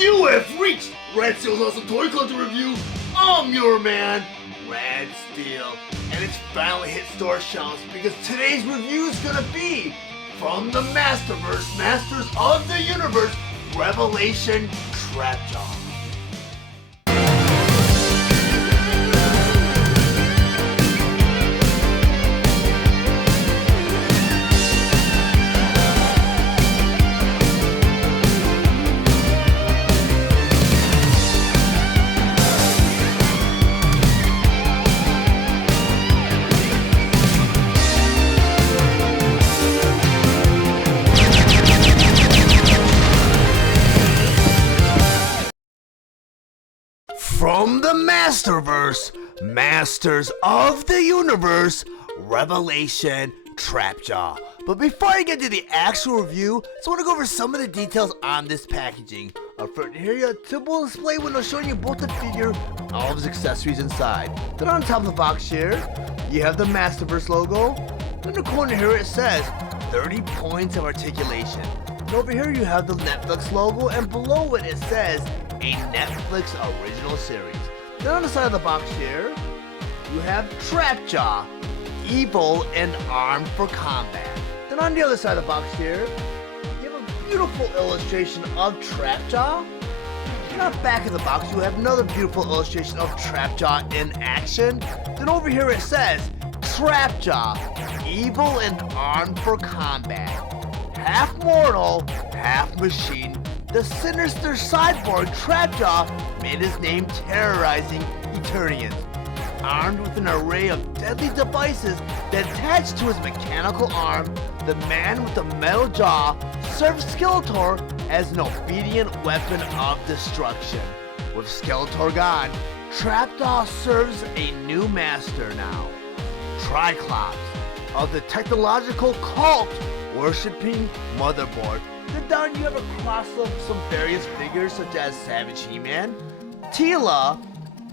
You have reached Red Steel's Awesome Toy Collector Review. I'm your man, Red Steel, and it's finally hit store shelves because today's review is gonna be from the Masterverse, Masters of the Universe, Revelation Trapjaw. From the Masterverse, Masters of the Universe, Revelation Trapjaw. But before I get to the actual review, I just want to go over some of the details on this packaging. First, here you have a typical display window showing you both the figure and all of his accessories inside. Then on top of the box here, you have the Masterverse logo. In the corner here it says 30 points of articulation. And over here you have the Netflix logo, and below it says a Netflix original series. Then on the side of the box here, you have Trapjaw, evil and armed for combat. Then on the other side of the box here, you have a beautiful illustration of Trapjaw. And on the back of the box, you have another beautiful illustration of Trapjaw in action. Then over here it says, Trapjaw, evil and armed for combat. Half mortal, half machine, the sinister cyborg Trapjaw made his name terrorizing Eternians. Armed with an array of deadly devices that attach to his mechanical arm, the man with the metal jaw serves Skeletor as an obedient weapon of destruction. With Skeletor gone, Trapjaw serves a new master now, Triclops, of the technological cult worshipping Motherboard. Then down you have a cross of some various figures such as Savage He-Man, Teela,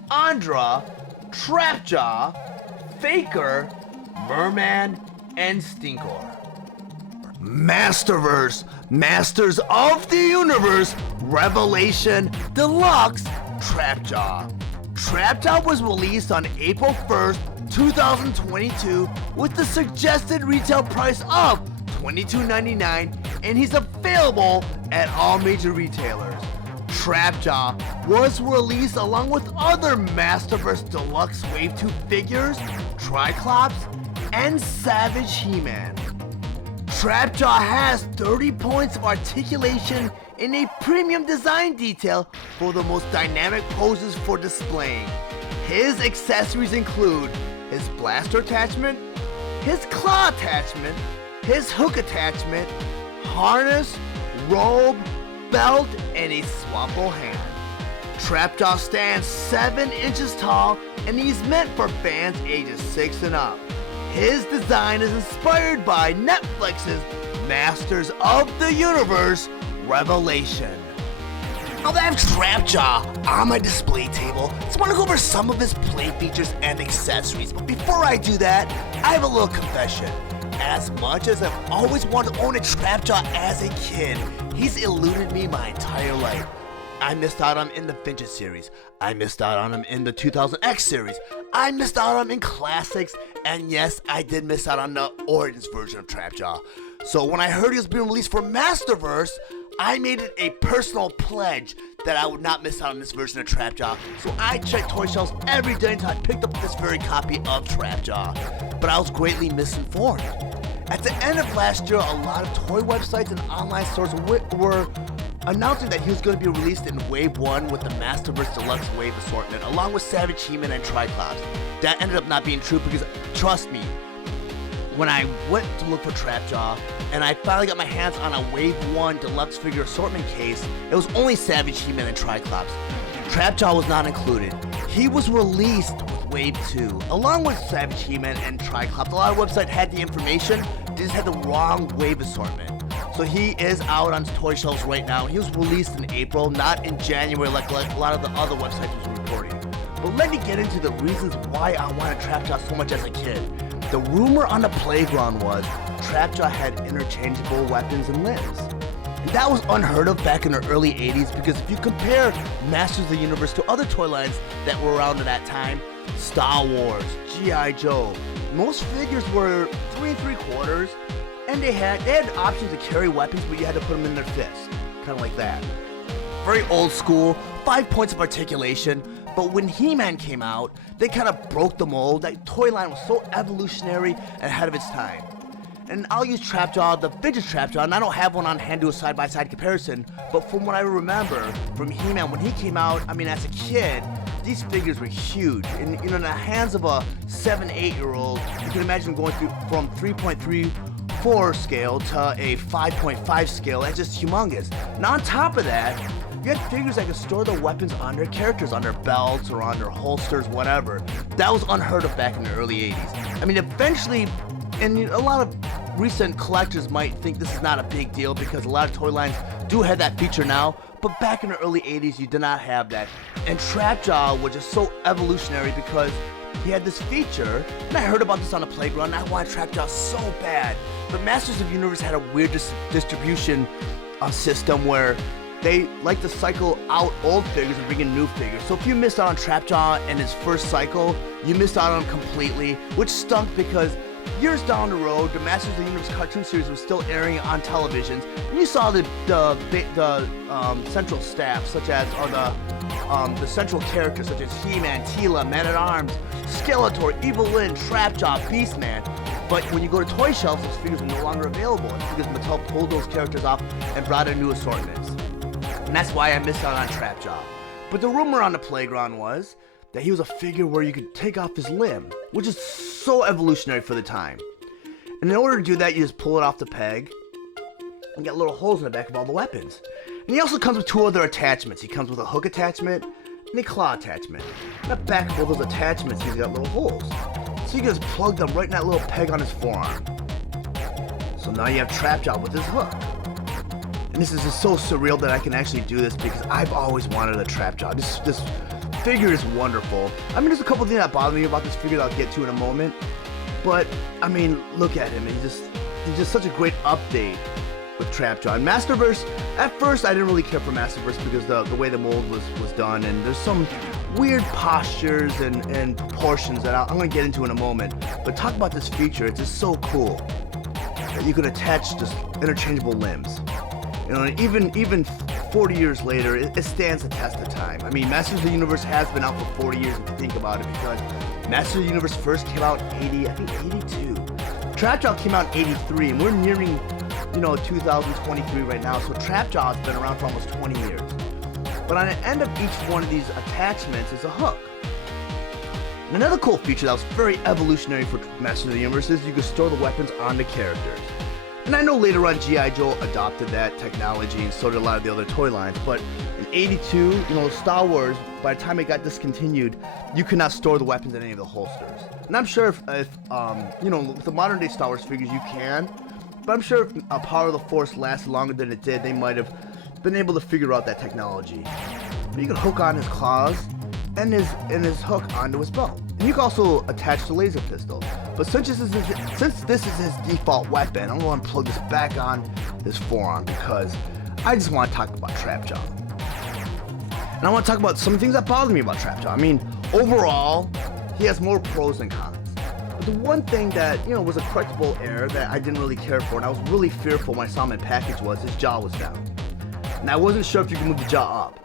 Andra, Trapjaw, Faker, Merman, and Stinkor. Masterverse, Masters of the Universe, Revelation Deluxe Trapjaw. Trapjaw was released on April 1st, 2022 with the suggested retail price of $22.99, and he's available at all major retailers. Trapjaw was released along with other Masterverse Deluxe Wave 2 figures, Triclops, and Savage He-Man. Trapjaw has 30 points of articulation and a premium design detail for the most dynamic poses for displaying. His accessories include his blaster attachment, his claw attachment, his hook attachment, harness, robe, belt, and a swapple hand. Trapjaw stands 7 inches tall, and he's meant for fans ages 6 and up. His design is inspired by Netflix's Masters of the Universe Revelation. Now that I have Trapjaw on my display table, I just want to go over some of his play features and accessories. But before I do that, I have a little confession. As much as I've always wanted to own a Trapjaw as a kid, he's eluded me my entire life. I missed out on him in the Vintage series. I missed out on him in the 2000X series. I missed out on him in Classics. And yes, I did miss out on the Origins version of Trapjaw. So when I heard he was being released for Masterverse, I made it a personal pledge that I would not miss out on this version of Trapjaw. So I checked toy shelves every day until I picked up this very copy of Trapjaw. But I was greatly misinformed. At the end of last year, a lot of toy websites and online stores were announcing that he was going to be released in Wave 1 with the Masterverse Deluxe Wave assortment, along with Savage He-Man and Triclops. That ended up not being true because, trust me, when I went to look for Trapjaw and I finally got my hands on a Wave 1 Deluxe figure assortment case, it was only Savage He-Man and Triclops. Trapjaw was not included. He was released with Wave 2, along with Savage He-Man and Triclops. A lot of websites had the information, they just had the wrong Wave assortment. So he is out on toy shelves right now. He was released in April, not in January like a lot of the other websites was reporting. But let me get into the reasons why I wanted Trapjaw so much as a kid. The rumor on the playground was Trapjaw had interchangeable weapons and limbs. That was unheard of back in the early 80s because if you compare Masters of the Universe to other toy lines that were around at that time, Star Wars, G.I. Joe, most figures were 3 3/4, and they had options to carry weapons, but you had to put them in their fists, kind of like that. Very old school, 5 points of articulation, but when He-Man came out, they kind of broke the mold. That toy line was so evolutionary and ahead of its time. And I'll use Trapjaw, the vintage Trapjaw, and I don't have one on hand to do a side-by-side comparison, but from what I remember from He-Man when he came out, I mean, as a kid, these figures were huge. And, in the hands of a 7, 8-year-old, you can imagine going through from 3.34 scale to a 5.5 scale. That's just humongous. Now, on top of that, you had figures that could store their weapons on their characters, on their belts or on their holsters, whatever. That was unheard of back in the early 80s. I mean, eventually, and a lot of recent collectors might think this is not a big deal because a lot of toy lines do have that feature now, but back in the early 80s, you did not have that. And Trapjaw was just so evolutionary because he had this feature, and I heard about this on the playground, and I wanted Trapjaw so bad. But Masters of the Universe had a weird distribution system where they like to cycle out old figures and bring in new figures. So if you missed out on Trapjaw in his first cycle, you missed out on him completely, which stunk because years down the road, the Masters of the Universe cartoon series was still airing on televisions, and you saw the central staff, such as, or the central characters such as He-Man, Teela, Man-at-Arms, Skeletor, Evil Lyn, Trapjaw, Beastman. But when you go to toy shelves, those figures were no longer available. It's because Mattel pulled those characters off and brought in new assortments. And that's why I missed out on Trapjaw. But the rumor on the playground was that he was a figure where you could take off his limb, which is so evolutionary for the time. And in order to do that, you just pull it off the peg and get little holes in the back of all the weapons. And he also comes with 2 other attachments. He comes with a hook attachment and a claw attachment. In the back of all those attachments, he's got little holes. So you can just plug them right in that little peg on his forearm. So now you have Trapjaw with his hook. And this is just so surreal that I can actually do this because I've always wanted a Trapjaw. This figure is wonderful. I mean, there's a couple things that bother me about this figure that I'll get to in a moment. But, I mean, look at him. He's just such a great update with Trapjaw. And Masterverse, at first I didn't really care for Masterverse because the way the mold was done, and there's some weird postures and proportions that I'm going to get into in a moment. But talk about this feature, it's just so cool that you could attach just interchangeable limbs. You know, and even 40 years later, it stands the test of time. I mean, Masters of the Universe has been out for 40 years if you think about it, because Masters of the Universe first came out in 82. Trapjaw came out in 83, and we're nearing, 2023 right now, so Trapjaw has been around for almost 20 years. But on the end of each one of these attachments is a hook. And another cool feature that was very evolutionary for Masters of the Universe is you could store the weapons on the characters. And I know later on G.I. Joe adopted that technology and so did a lot of the other toy lines, but in 82, Star Wars, by the time it got discontinued, you could not store the weapons in any of the holsters. And I'm sure if with the modern day Star Wars figures you can, but I'm sure if Power of the Force lasted longer than it did, they might have been able to figure out that technology. But you could hook on his claws and his hook onto his belt. And you can also attach the laser pistol. But since this is his default weapon, I'm going to plug this back on his forearm because I just want to talk about Trapjaw. And I want to talk about some things that bother me about Trapjaw. I mean, overall, he has more pros than cons. But the one thing that, was a correctable error that I didn't really care for, and I was really fearful when I saw him in package, was his jaw was down. And I wasn't sure if you could move the jaw up.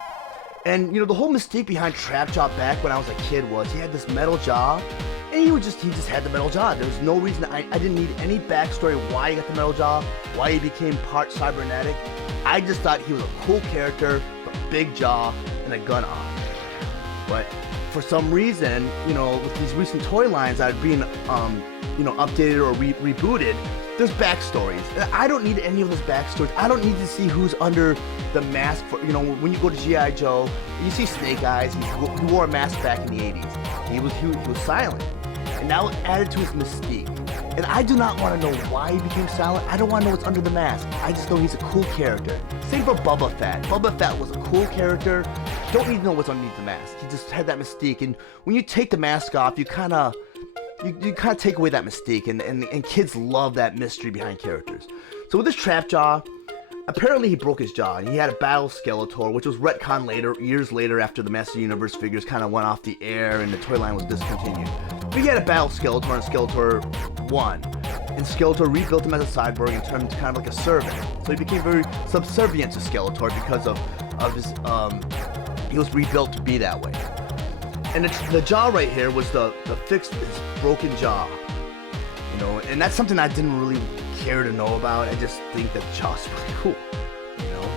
And, the whole mystique behind Trapjaw back when I was a kid was he had this metal jaw, and he just had the metal jaw. There was no reason, I didn't need any backstory why he got the metal jaw, why he became part cybernetic. I just thought he was a cool character, a big jaw, and a gun on. But for some reason, with these recent toy lines that are being, updated or rebooted, there's backstories. I don't need any of those backstories. I don't need to see who's under the mask. When you go to G.I. Joe, you see Snake Eyes. He wore a mask back in the 80s. He was silent. And now it added to his mystique. And I do not want to know why he became silent. I don't want to know what's under the mask. I just know he's a cool character. Same for Boba Fett. Boba Fett was a cool character. Don't need to know what's underneath the mask. He just had that mystique. And when you take the mask off, you kind of take away that mystique, and kids love that mystery behind characters. So with this Trapjaw, apparently he broke his jaw, and he had a battle Skeletor, which was retconned later, years later, after the Master Universe figures kind of went off the air and the toy line was discontinued. But he had a battle Skeletor, and Skeletor won. And Skeletor rebuilt him as a cyborg and turned him into kind of like a servant. So he became very subservient to Skeletor because of his, he was rebuilt to be that way. And the jaw right here was the fixed, his broken jaw. You know, and that's something I didn't really care to know about. I just think that jaw's really cool. You know?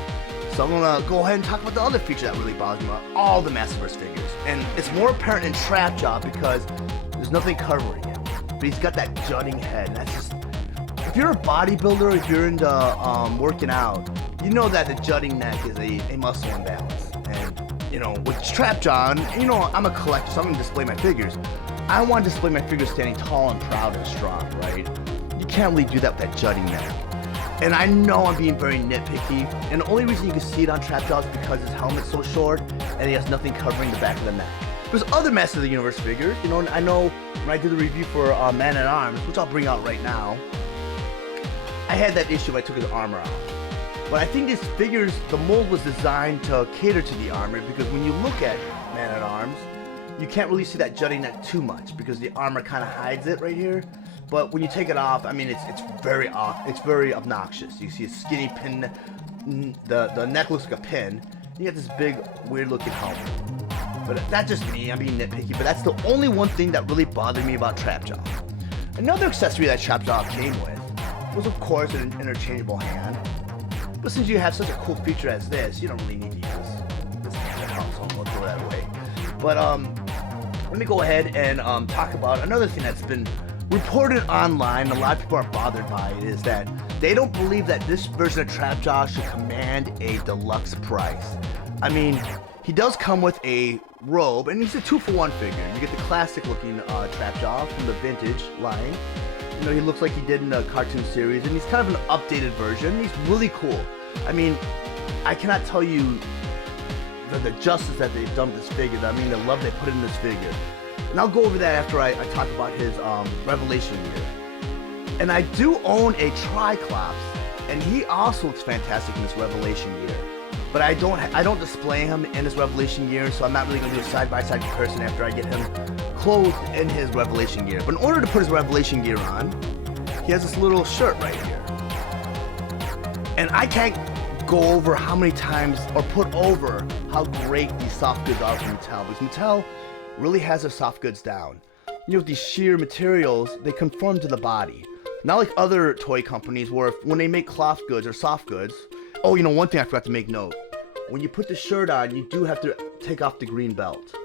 So I'm gonna go ahead and talk about the other feature that really bothers me about all the Masterverse figures. And it's more apparent in Trapjaw because there's nothing covering it. But he's got that jutting head, and that's just, if you're a bodybuilder, if you're into working out, you know that the jutting neck is a muscle imbalance. And, you know, with Trapjaw, and, you know, I'm a collector, so I'm gonna display my figures. I want to display my figures standing tall and proud and strong, right? You can't really do that with that jutting neck. And I know I'm being very nitpicky, and the only reason you can see it on Trapjaw is because his helmet's so short, and he has nothing covering the back of the neck. There's other Masters of the Universe figures, you know, and I know when I did the review for Man-at-Arms, which I'll bring out right now, I had that issue, I took his armor out. But I think these figures, the mold was designed to cater to the armor, because when you look at Man-at-Arms, you can't really see that jutting neck too much, because the armor kind of hides it right here. But when you take it off, I mean, it's very obnoxious. You see a skinny pin, the neck looks like a pin, you got this big, weird-looking helmet. But that's just me, I'm being nitpicky, but that's the only one thing that really bothered me about Trapjaw. Another accessory that Trapjaw came with was, of course, an interchangeable hand. But since you have such a cool feature as this, you don't really need to use this hand, so I'll go that way. But let me go ahead and talk about another thing that's been reported online, a lot of people are bothered by it, is that they don't believe that this version of Trapjaw should command a deluxe price. I mean, he does come with a robe, and he's a 2-for-1 figure. You get the classic looking Trapjaw from the vintage line. You know, he looks like he did in the cartoon series, and he's kind of an updated version. He's really cool. I mean, I cannot tell you the justice that they've done with this figure. I mean, the love they put in this figure. And I'll go over that after I talk about his Revelation gear. And I do own a Triclops, and he also looks fantastic in this Revelation gear. But I don't display him in his Revelation gear, so I'm not really going to do a side-by-side comparison after I get him clothed in his Revelation gear. But in order to put his Revelation gear on, he has this little shirt right here. And I can't go over how many times, or put over how great these soft goods are from Mattel, because Mattel really has their soft goods down. You know, with these sheer materials, they conform to the body. Not like other toy companies where when they make cloth goods or soft goods, oh, you know, one thing I forgot to make note. When you put the shirt on, you do have to take off the green belt,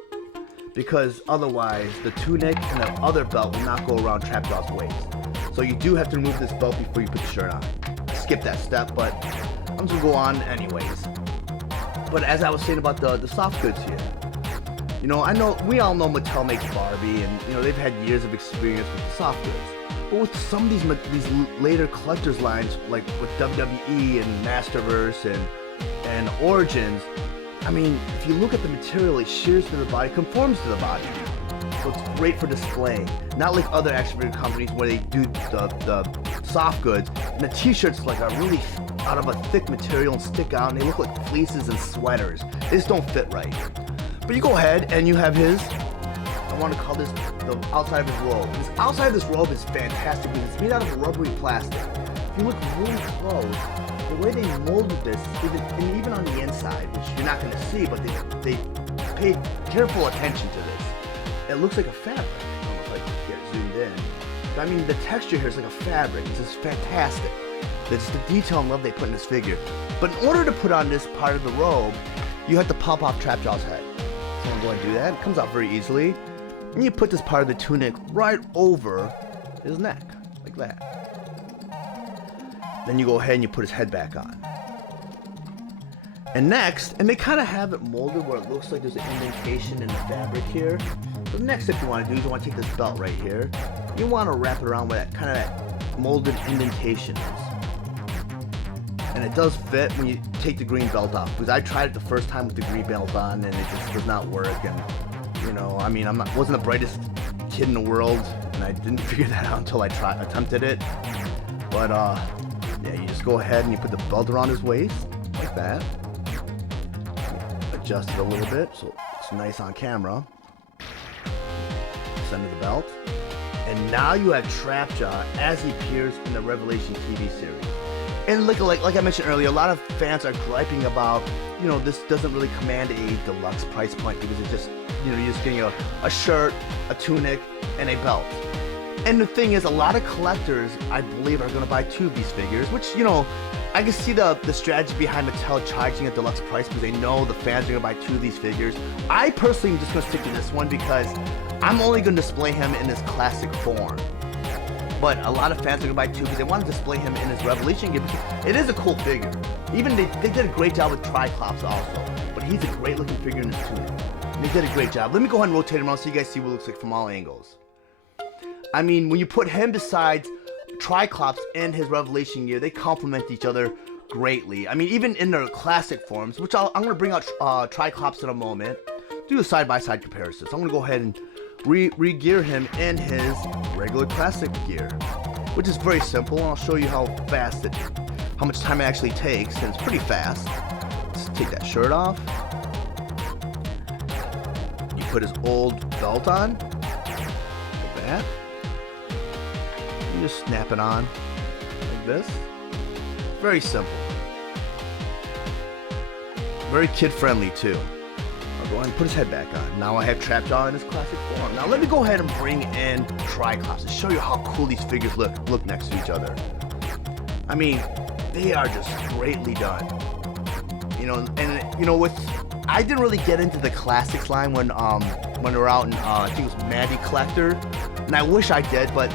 because otherwise the tunic and the other belt will not go around Trapjaw's waist. So you do have to remove this belt before you put the shirt on. Skip that step, but I'm just gonna go on anyways. But as I was saying about the soft goods here, you know, we all know Mattel makes Barbie, and you know they've had years of experience with the soft goods. But with some of these later collectors lines, like with WWE and Masterverse and Origins, I mean, if you look at the material, it shears to the body, conforms to the body. So it's great for display. Not like other action figure companies where they do the soft goods, and the t-shirts like are really out of a thick material and stick out, and they look like fleeces and sweaters. They just don't fit right. But you go ahead and you have his, I want to call this the outside of his robe. This outside of this robe is fantastic because it's made out of rubbery plastic. If you look really close, the way they molded this, even on the inside, which you're not going to see, but they paid careful attention to this. It looks like a fabric. I don't know if I can get zoomed in. But I mean, the texture here is like a fabric. This is fantastic. It's the detail and love they put in this figure. But in order to put on this part of the robe, you have to pop off Trapjaw's head. So I'm going to do that. It comes out very easily. And you put this part of the tunic right over his neck, like that. Then you go ahead and you put his head back on. And next, and they kind of have it molded where it looks like there's an indentation in the fabric here. The next step you want to do is you want to take this belt right here. You want to wrap it around where that kind of that molded indentation is. And it does fit when you take the green belt off, because I tried it the first time with the green belt on and it just does not work. And you know, I mean, wasn't the brightest kid in the world, and I didn't figure that out until I attempted it. But Yeah, you just go ahead and you put the belt around his waist, like that. Adjust it a little bit so it's nice on camera. Center the belt. And now you have Trapjaw as he appears in the Revelation TV series. And like I mentioned earlier, a lot of fans are griping about, you know, this doesn't really command a deluxe price point because it's just, you know, you're just getting a shirt, a tunic, and a belt. And the thing is, a lot of collectors, I believe, are going to buy 2 of these figures, which, you know, I can see the strategy behind Mattel charging a deluxe price because they know the fans are going to buy 2 of these figures. I personally am just going to stick to this one because I'm only going to display him in his classic form. But a lot of fans are going to buy 2 because they want to display him in his Revelation gear. It is a cool figure. Even they did a great job with Triclops also. But he's a great looking figure in his tunic. And they did a great job. Let me go ahead and rotate him around so you guys see what it looks like from all angles. I mean, when you put him beside Triclops and his Revelation gear, they complement each other greatly. I mean, even in their classic forms, which I'm going to bring out Triclops in a moment, do a side-by-side comparison. So I'm going to go ahead and re-gear him in his regular classic gear, which is very simple. And I'll show you how much time it actually takes, and it's pretty fast. Let's take that shirt off. You put his old belt on, like that. You just snap it on, like this. Very simple. Very kid-friendly too. I'll go ahead and put his head back on. Now I have Trapjaw in his classic form. Now let me go ahead and bring in Triclops to show you how cool these figures look next to each other. I mean, they are just greatly done. You know, and you know, I didn't really get into the classics line when they were out in I think it was Maddie Collector, and I wish I did, but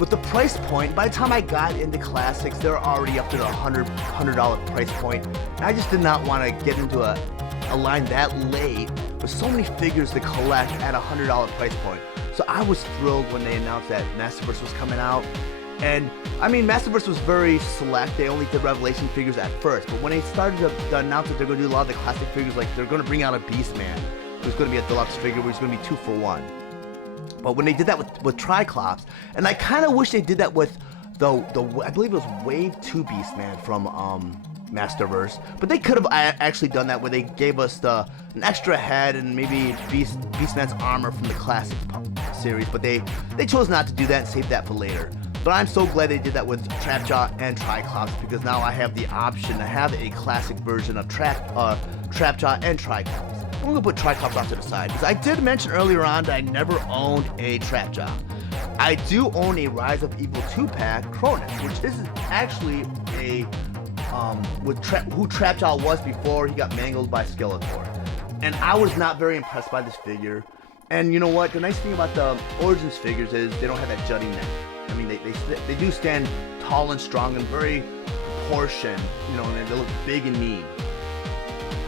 with the price point, by the time I got into classics, they're already up to the $100 price point. And I just did not want to get into a line that late with so many figures to collect at a $100 price point. So I was thrilled when they announced that Masterverse was coming out. And I mean, Masterverse was very select. They only did Revelation figures at first. But when they started to announce that they're going to do a lot of the classic figures, like they're going to bring out a Beastman, who's going to be a deluxe figure, where he's going to be 2 for 1. But when they did that with Triclops, and I kind of wish they did that with I believe it was Wave 2 Beastman from Masterverse, but they could have actually done that where they gave us an extra head and maybe Beastman's armor from the classic series, but they chose not to do that and save that for later. But I'm so glad they did that with Trapjaw and Triclops because now I have the option to have a classic version of Trapjaw and Triclops. I'm going to put Triclops off to the side because I did mention earlier on that I never owned a Trapjaw. I do own a Rise of Evil 2-pack Cronus, which is actually a who Trapjaw was before he got mangled by Skeletor. And I was not very impressed by this figure. And you know what? The nice thing about the Origins figures is they don't have that jutting neck. I mean, they do stand tall and strong and very proportioned, you know, and they look big and mean.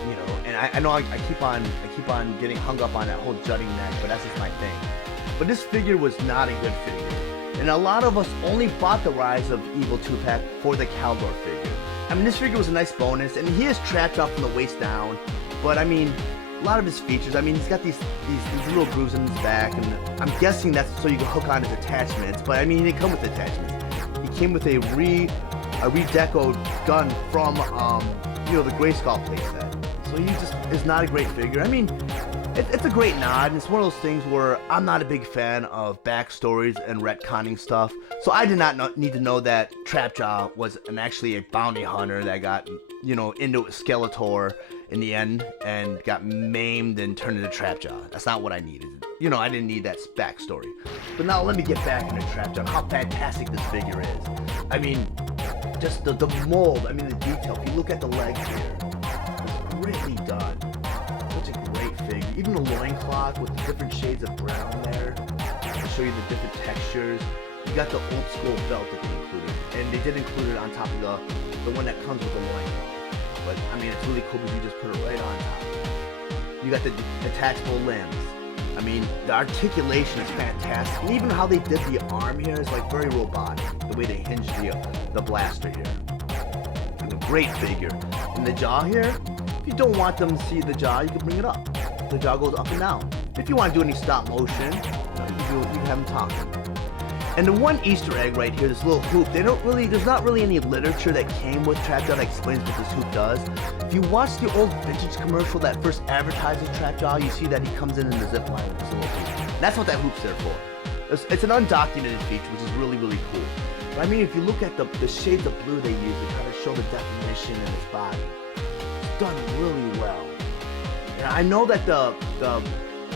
You know, and I know I keep on getting hung up on that whole jutting neck, but that's just my thing. But this figure was not a good figure. And a lot of us only bought the Rise of Evil 2-pack for the Caldor figure. I mean, this figure was a nice bonus, and he is Trapjaw from the waist down, but I mean, a lot of his features, I mean, he's got these little grooves in his back, and I'm guessing that's so you can hook on his attachments, but I mean, he didn't come with attachments. He came with a redecoed gun from, you know, the Grayskull playset. So he just is not a great figure. I mean, it's a great nod, and it's one of those things where I'm not a big fan of backstories and retconning stuff, so I did not need to know that Trapjaw was actually a bounty hunter that got, you know, into Skeletor in the end and got maimed and turned into Trapjaw. That's not what I needed. You know, I didn't need that backstory. But now let me get back into Trapjaw, how fantastic this figure is. I mean, just the mold, I mean the detail. If you look at the legs here, it's greatly done. Such a great figure. Even the loincloth with the different shades of brown there. To show you the different textures. You got the old school belt that they included. And they did include it on top of the one that comes with the loincloth. But I mean, it's really cool because you just put it right on top. You got the detachable limbs. I mean, the articulation is fantastic. And even how they did the arm here is like very robotic. The way they hinged the blaster here. And a great figure. And the jaw here, if you don't want them to see the jaw, you can bring it up. The jaw goes up and down. If you want to do any stop motion, you can have them talking. And the one Easter egg right here, this little hoop, there's not really any literature that came with Trapjaw that explains what this hoop does. If you watch the old vintage commercial that first advertises Trapjaw, you see that he comes in the zip line with this little hoop. And that's what that hoop's there for. It's an undocumented feature, which is really, really cool. But I mean, if you look at the shades of blue they use to kind of show the definition in his body, it's done really well. And I know that the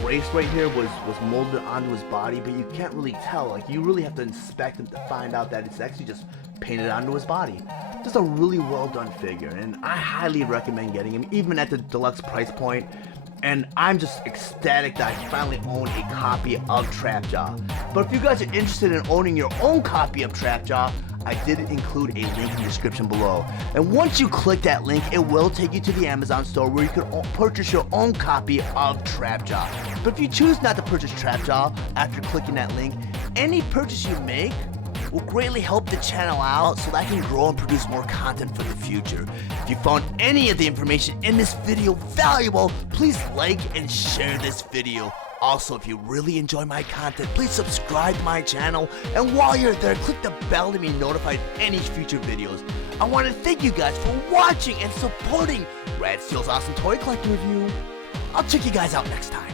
brace right here was molded onto his body, but you can't really tell. Like, you really have to inspect him to find out that it's actually just painted onto his body. Just a really well done figure, and I highly recommend getting him, even at the deluxe price point. And I'm just ecstatic that I finally own a copy of Trapjaw. But if you guys are interested in owning your own copy of Trapjaw, I did include a link in the description below. And once you click that link, it will take you to the Amazon store where you can purchase your own copy of Trapjaw. But if you choose not to purchase Trapjaw after clicking that link, any purchase you make will greatly help the channel out so that I can grow and produce more content for the future. If you found any of the information in this video valuable, please like and share this video. Also, if you really enjoy my content, please subscribe to my channel, and while you're there, click the bell to be notified of any future videos. I want to thank you guys for watching and supporting Rad Steel's awesome toy collecting review. I'll check you guys out next time.